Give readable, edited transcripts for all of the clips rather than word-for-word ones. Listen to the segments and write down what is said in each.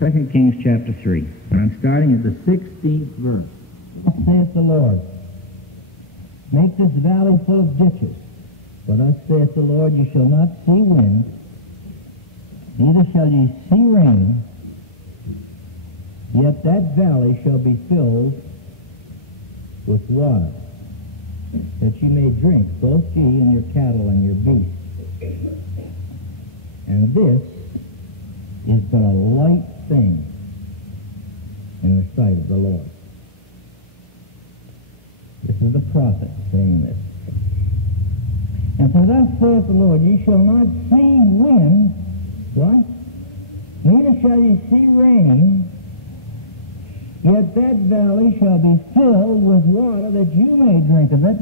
2 Kings chapter 3. And I'm starting at the 16th verse. Thus saith the Lord, make this valley full of ditches. For thus saith the Lord, you shall not see wind, neither shall ye see rain, yet that valley shall be filled with water, that ye may drink, both ye and your cattle and your beasts. And this is but a light thing in the sight of the Lord. This is the prophet saying this. And so thus saith the Lord, ye shall not see wind, what? Neither shall ye see rain, yet that valley shall be filled with water, that you may drink of it,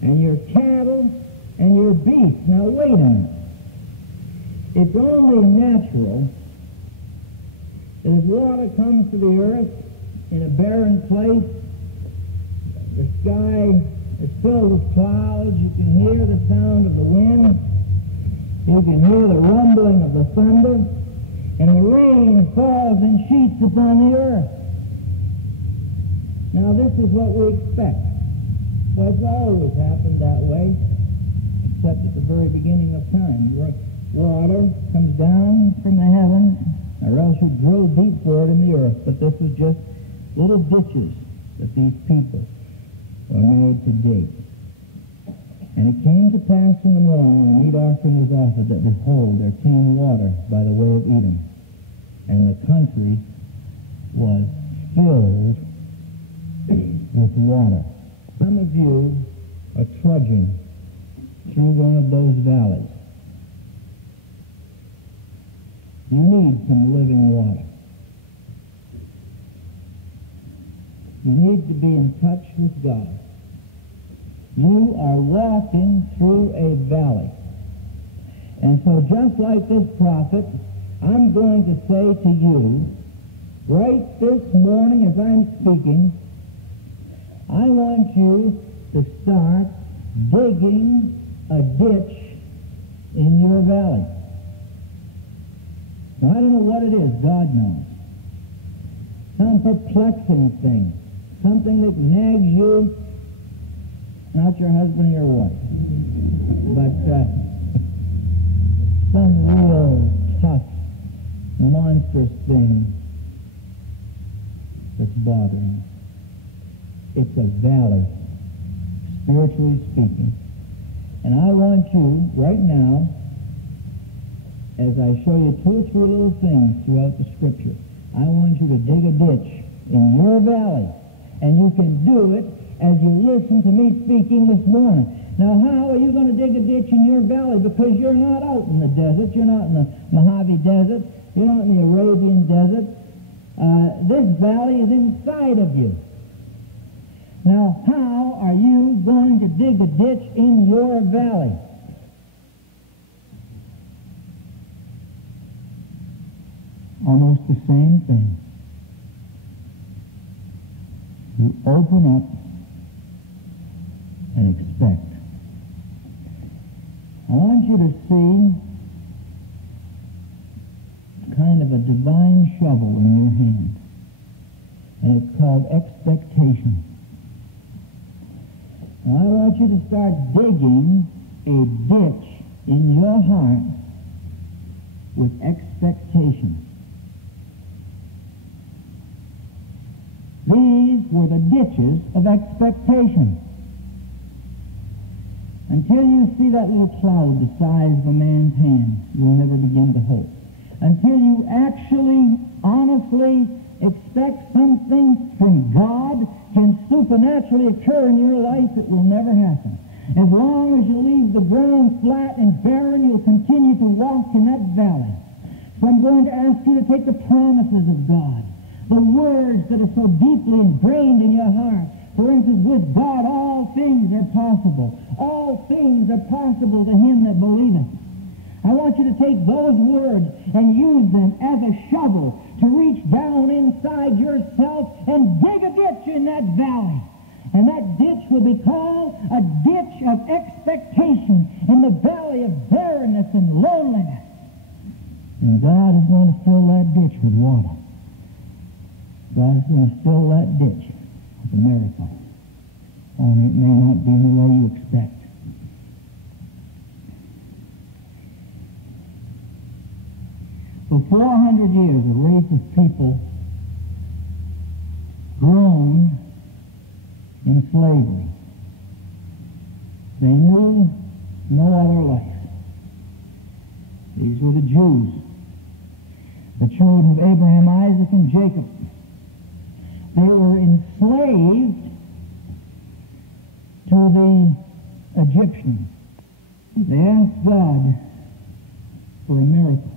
and your cattle and your beasts. Now wait a minute. It's only natural that if water comes to the earth in a barren place, the sky is filled with clouds, you can hear the sound of the wind, you can hear the rumbling of the thunder, and the rain falls in sheets upon the earth. Now this is what we expect. Well, it's always happened that way, except at the very beginning of time. Water comes down from the heavens, or else you drill deep for it in the earth. But this was just little ditches that these people were made to dig. And it came to pass in the morning, when the meat offering was offered, that behold, there came water by the way of Edom, and the country was filled with water. Some of you are trudging through one of those valleys. You need some living water. You need to be in touch with God. You are walking through a valley. And so just like this prophet, I'm going to say to you, right this morning as I'm speaking, I want you to start digging a ditch in your valley. Now, I don't know what it is. God knows. Some perplexing thing. Something that nags you, not your husband or your wife, but some real tough, monstrous thing that's bothering you. It's a valley, spiritually speaking. And I want you, right now, as I show you two or three little things throughout the Scripture, I want you to dig a ditch in your valley. And you can do it as you listen to me speaking this morning. Now, how are you going to dig a ditch in your valley? Because you're not out in the desert. You're not in the Mojave Desert. You're not in the Arabian Desert. This valley is inside of you. Now, how are you going to dig a ditch in your valley? Almost the same thing. You open up and expect. I want you to see kind of a divine shovel in your hand. And it's called expectation. Now I want you to start digging a ditch in your heart with expectation. These were the ditches of expectation. Until you see that little cloud the size of a man's hand, you'll never begin to hope. Until you actually, honestly expect something from God can supernaturally occur in your life, it will never happen. As long as you leave the ground flat and barren, you'll continue to walk in that valley. So I'm going to ask you to take the promises of God, the words that are so deeply ingrained in your heart. For instance, with God all things are possible. All things are possible to him that believeth. I want you to take those words and use them as a shovel to reach down inside yourself and dig a ditch in that valley. And that ditch will be called a ditch of expectation in the valley of barrenness and loneliness. And God is going to fill that ditch ditch with water. God's going to fill that ditch with a miracle. Only it may not be in the way you expect. For 400 years, a race of people grown in slavery. They knew no other life. These were the Jews, the children of Abraham, Isaac, and Jacob. They were enslaved to the Egyptians. They asked God for a miracle.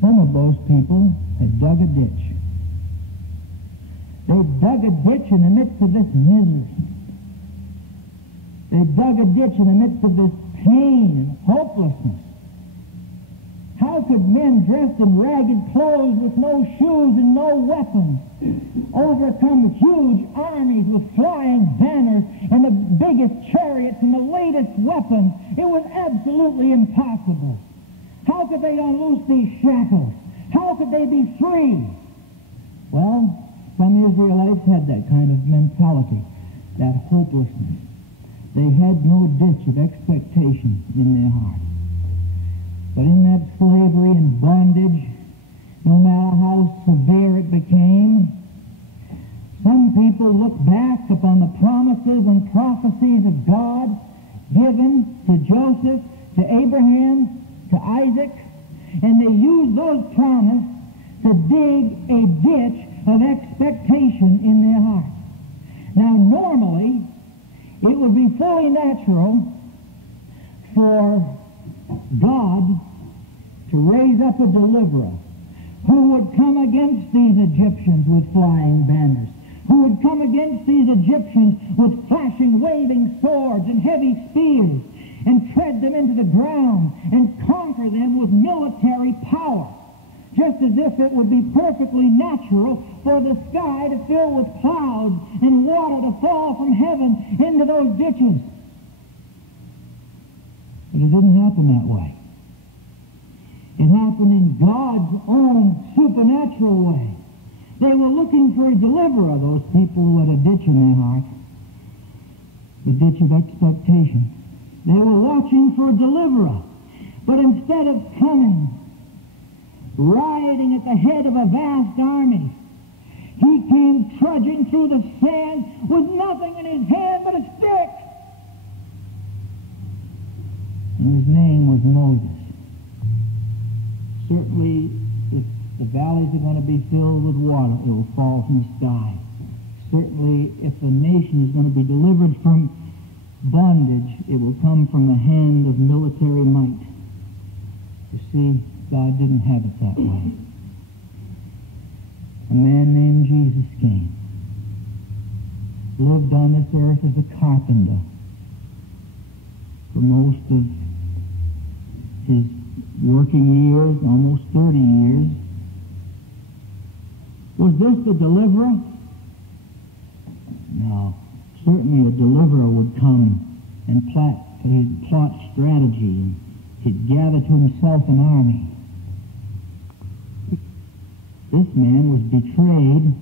Some of those people had dug a ditch. They dug a ditch in the midst of this misery. They dug a ditch in the midst of this pain and hopelessness. How could men dressed in ragged clothes with no shoes and no weapons overcome huge armies with flying banners and the biggest chariots and the latest weapons? It was absolutely impossible. How could they unloose these shackles? How could they be free? Well, some Israelites had that kind of mentality, that hopelessness. They had no ditch of expectation in their heart. But in that slavery and bondage, no matter how severe it became, some people look back upon the promises and prophecies of God given to Joseph, to Abraham, to Isaac, and they use those promises to dig a ditch of expectation in their heart. Now, normally, it would be fully natural for God to raise up a deliverer who would come against these Egyptians with flying banners, who would come against these Egyptians with flashing, waving swords and heavy spears, and tread them into the ground and conquer them with military power, just as if it would be perfectly natural for the sky to fill with clouds and water to fall from heaven into those ditches. But it didn't happen that way. It happened in God's own supernatural way. They were looking for a deliverer, those people who had a ditch in their heart, the ditch of expectation. They were watching for a deliverer. But instead of coming, riding at the head of a vast army, he came trudging through the sand with nothing in his hand but a stick. And his name was Moses. Certainly, if the valleys are going to be filled with water, it will fall from the sky. Certainly, if the nation is going to be delivered from bondage, it will come from the hand of military might. You see, God didn't have it that way. A man named Jesus came, lived on this earth as a carpenter for most of his working years, almost 30 years. Was this the deliverer? No. Certainly a deliverer would come and plot strategy, and he'd gather to himself an army. This man was betrayed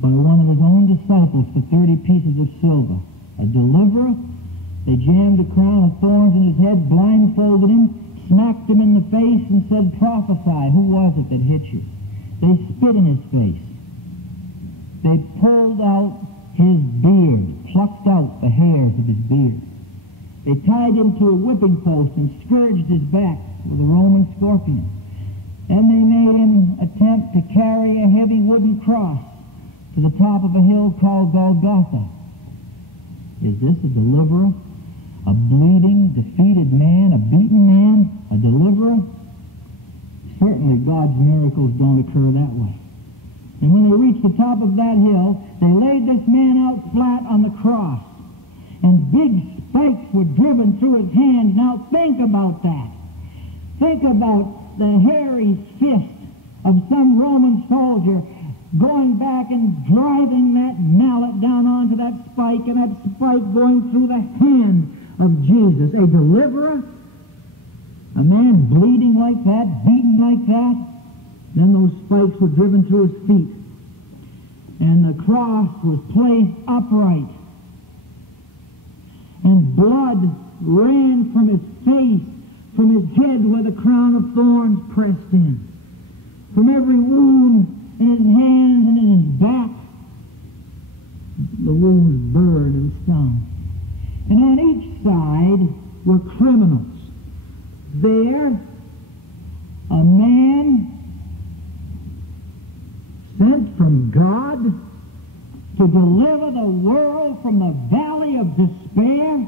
by one of his own disciples for 30 pieces of silver. A deliverer? They jammed a crown of thorns in his head, blindfolded him, smacked him in the face, and said, "Prophesy, who was it that hit you?" They spit in his face. They pulled out his beard, plucked out the hairs of his beard. They tied him to a whipping post and scourged his back with a Roman scorpion. Then they made him attempt to carry a heavy wooden cross to the top of a hill called Golgotha. Is this a deliverer? A bleeding, defeated man, a beaten man, a deliverer? Certainly God's miracles don't occur that way. And when they reached the top of that hill, they laid this man out flat on the cross. And big spikes were driven through his hands. Now think about that. Think about the hairy fist of some Roman soldier going back and driving that mallet down onto that spike, and that spike going through the hand of Jesus. A deliverer? A man bleeding like that, beaten like that. Then those spikes were driven through his feet. And the cross was placed upright. And blood ran from his face, from his head where the crown of thorns pressed in. From every wound in his hands and in his back, the wounds burned and stung. And on each side were criminals. There, a man sent from God to deliver the world from the valley of despair,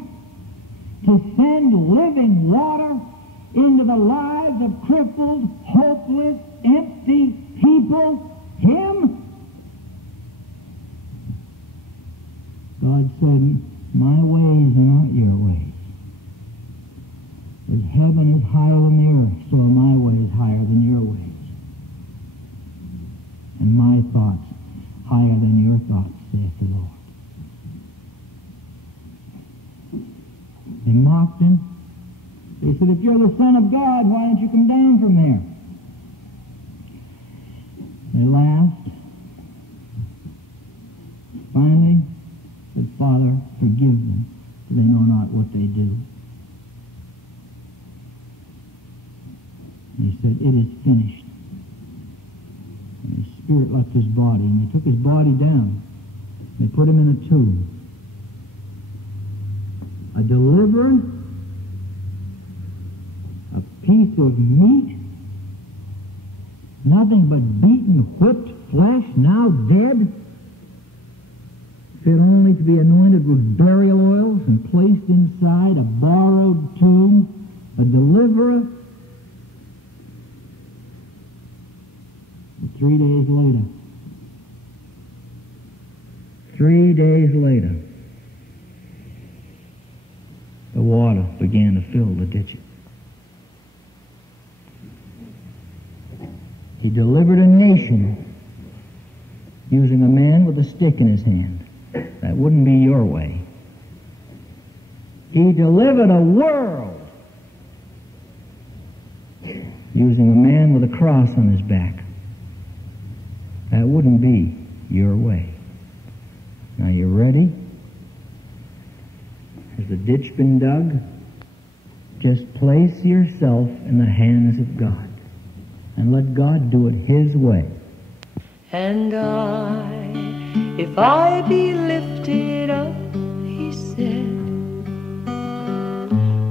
to send living water into the lives of crippled, hopeless, empty people. Him? God said, my ways are not your ways. As heaven is higher than the earth, so are my ways higher than your ways. And my thoughts higher than your thoughts, saith the Lord. They mocked him. They said, if you're the Son of God, why don't you come down from there? They laughed. Finally, said, Father, forgive them, for they know not what they do. And he said, it is finished. And his spirit left his body, and they took his body down. They put him in a tomb. A deliverer, a piece of meat, nothing but beaten, whipped flesh, now dead, fit only to be anointed with burial oils and placed inside a borrowed tomb, a deliverer. And 3 days later, the water began to fill the ditches. He delivered a nation using a man with a stick in his hand. That wouldn't be your way. He delivered a world using a man with a cross on his back. That wouldn't be your way. Now you ready? Has the ditch been dug? Just place yourself in the hands of God and let God do it His way. And if I be lifted up, He said,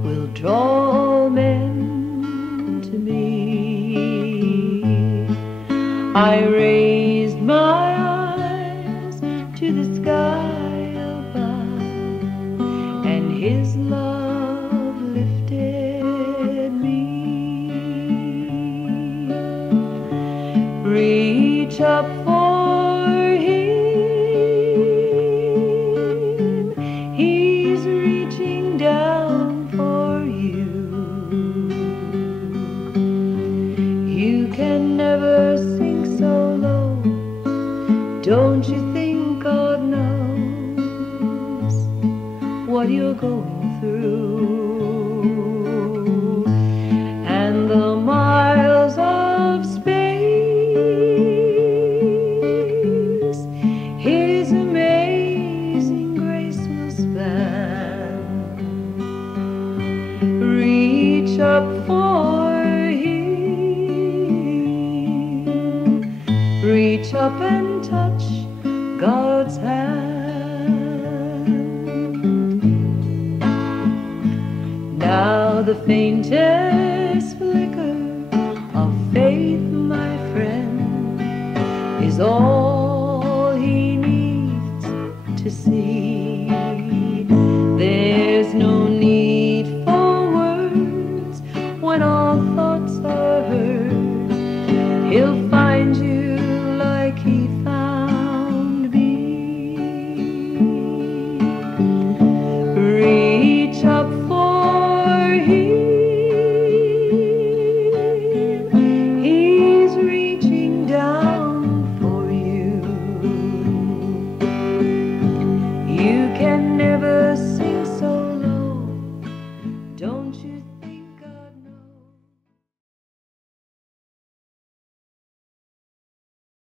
will draw men to me. I raised my eyes to the sky above, and His love lifted me. Reach up for Him, He's reaching down for you. You can never sink so low. Don't you think God knows what you're going through? And the miles of space His amazing grace will span. Reach up for Him, reach up and touch God's hand. Now the faintest flicker of faith, my friend, is all